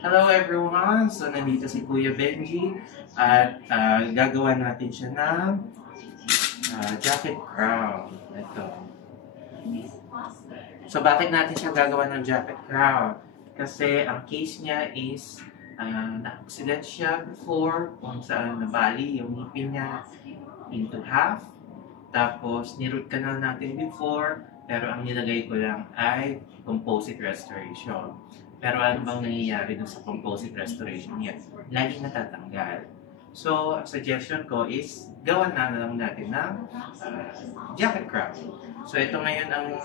Hello everyone! So nandito si Kuya Benji at gagawa natin siya ng jacket crown. Ito. So bakit natin siya gagawa ng jacket crown? Kasi ang case niya is na-accident siya before kung saan nabali yung ngipin niya into half. Tapos niroot canal natin before, pero ang nilagay ko lang ay composite restoration. Pero ano bang nangyayari dun sa composite restoration niya? Laging natatanggal. So, ang suggestion ko is, gawan na lang natin ng jacket crown. So, ito ngayon ang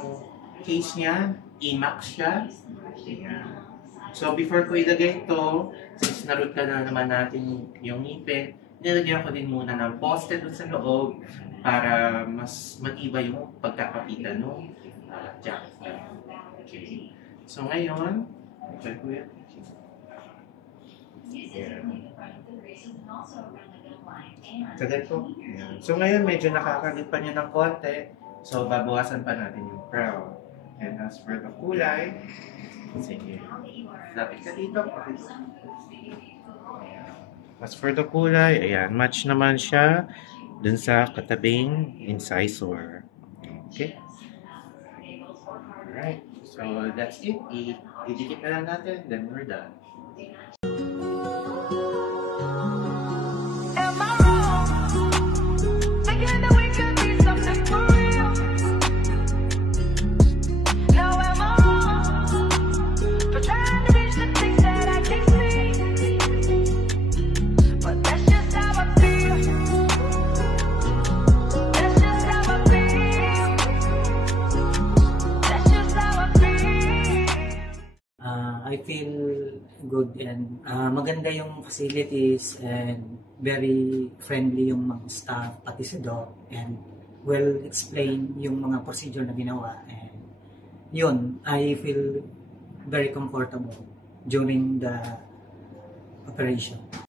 case niya. IMAX siya. Ayan. So, before ko ilagay ito, since naroot ka na naman natin yung ngipin, nilagyan ko din muna ng poste dun sa loob para mas matibay yung pagkakapita ng jacket crown. Okay. So, ngayon, okay, Kuya. Kagat ko. So ngayon medyo nakakalit pa niya ng konti. So babawasan pa natin yung crown. And as for the kulay, sige. Lapit ka dito. As for the kulay, ayan, match naman siya dun sa katabing incisor. Okay? Alright. So that's it. Idikit na lang natin, then we're done. I feel good and maganda yung facilities and very friendly yung mga staff pati si Doc and well explain yung mga procedure na ginawa and yun, I feel very comfortable during the operation.